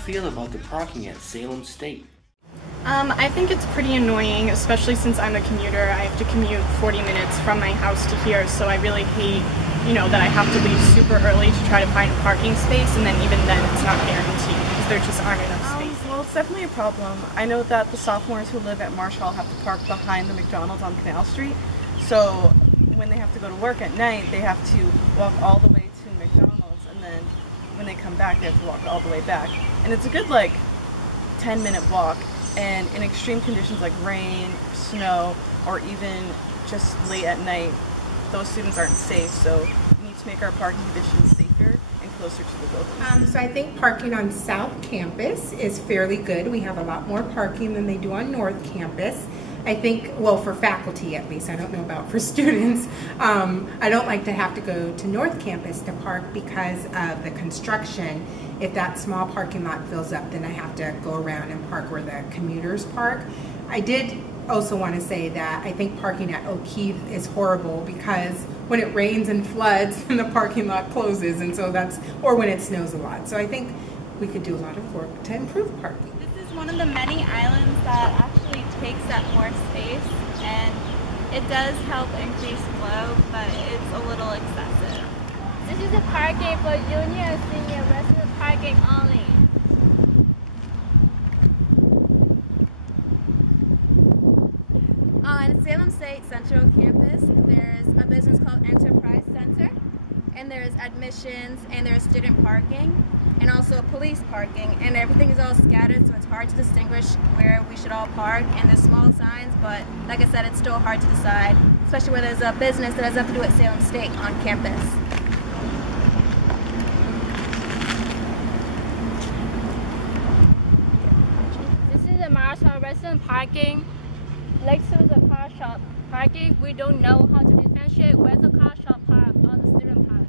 feel about the parking at Salem State? I think it's pretty annoying, especially since I'm a commuter. I have to commute 40 minutes from my house to here, so I really hate, that I have to leave super early to try to find a parking space, and then even then it's not guaranteed because there just aren't enough spaces. Well, it's definitely a problem. I know that the sophomores who live at Marshall have to park behind the McDonald's on Canal Street, so when they have to go to work at night, they have to walk all the way to McDonald's, and then when they come back, they have to walk all the way back. And it's a good, 10-minute walk, and in extreme conditions like rain, snow, or even just late at night, those students aren't safe, so we need to make our parking conditions safer and closer to the buildings. So I think parking on South Campus is fairly good. We have a lot more parking than they do on North Campus. I think, well, for faculty at least, I don't know about for students. I don't like to have to go to North Campus to park because of the construction. If that small parking lot fills up, then I have to go around and park where the commuters park. I did also want to say that I think parking at O'Keefe is horrible because when it rains and floods, then the parking lot closes, and so or when it snows a lot. So I think we could do a lot of work to improve parking. This is one of the many islands that actually takes up more space, and it does help increase flow, but it's a little excessive. This is a parking for junior and senior resident parking only. On Salem State Central Campus, there's a business called Enterprise Center, and there's admissions, and there's student parking, and also police parking, and everything is all scattered, so it's hard to distinguish where we should all park, and there's small signs, but like I said, it's still hard to decide, especially where there's a business that has nothing to do with Salem State on campus. This is a Marshall resident parking. Next to the car shop parking, we don't know how to differentiate where the car shop park or the student park.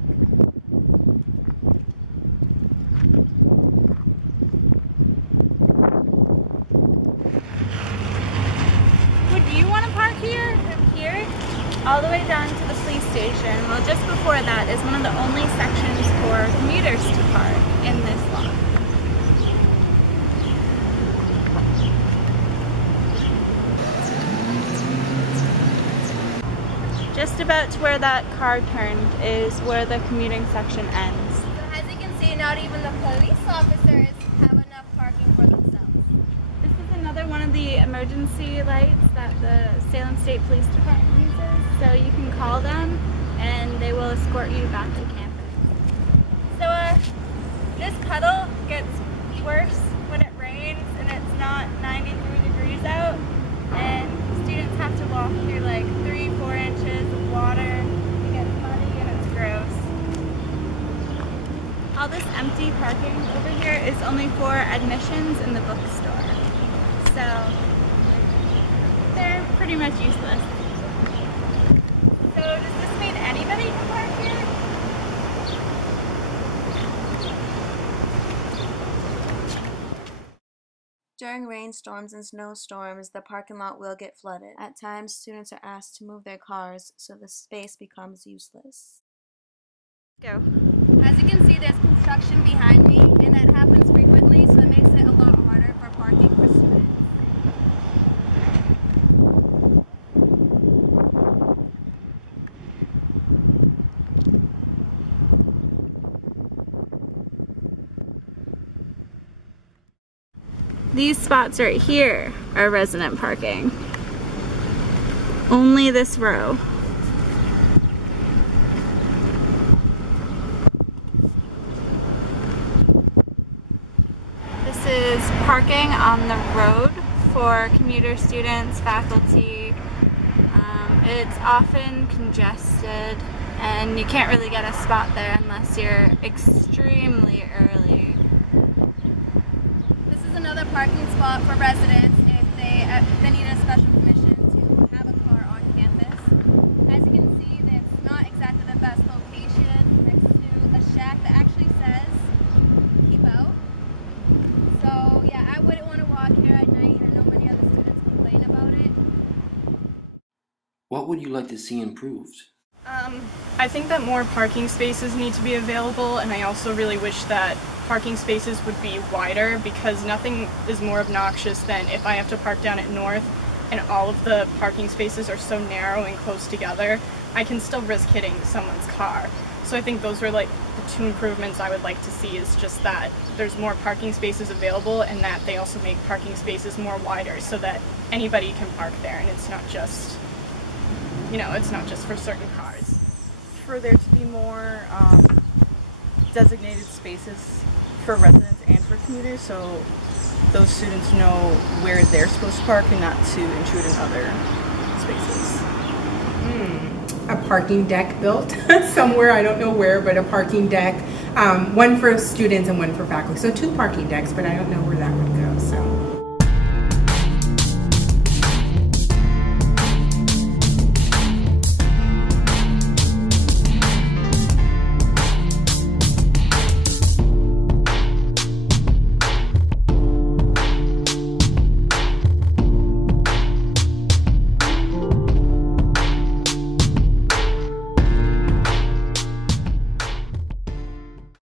Would you want to park here, from here, all the way down to the police station? Well, just before that is one of the only sections for commuters to park in this lot. Just about to where that car turned is where the commuting section ends. So as you can see, not even the police officers have enough parking for themselves. This is another one of the emergency lights that the Salem State Police Department uses. So you can call them and they will escort you back to campus. So this puddle gets worse when it rains and it's not 93 degrees out, and students have to walk through 3-4 inches of water. It gets muddy and it's gross. All this empty parking over here is only for admissions in the bookstore. So they're pretty much useless. So does this mean anybody can park here? During rainstorms and snowstorms, the parking lot will get flooded. At times, students are asked to move their cars, so the space becomes useless. Go. As you can see, there's construction behind me, and that happens frequently, so it makes it a lot harder for parking for students. These spots right here are resident parking. Only this row. This is parking on the road for commuter students, faculty. It's often congested and you can't really get a spot there unless you're extremely early. This is another parking spot for residents if they need a special permission to have a car on campus. As you can see, it's not exactly the best location next to a shack that actually says keep out. So yeah, I wouldn't want to walk here at night, and I know many other students complain about it. What would you like to see improved? I think that more parking spaces need to be available, and I also really wish that parking spaces would be wider, because nothing is more obnoxious than if I have to park down at North and all of the parking spaces are so narrow and close together, I can still risk hitting someone's car. So I think those are like the two improvements I would like to see, is just that there's more parking spaces available and that they also make parking spaces more wider so that anybody can park there and it's not just, you know, it's not just for certain cars. For there to be more designated spaces for residents and for commuters, so those students know where they're supposed to park and not to intrude in other spaces. A parking deck built somewhere, I don't know where, but a parking deck, one for students and one for faculty. So 2 parking decks, but I don't know where that would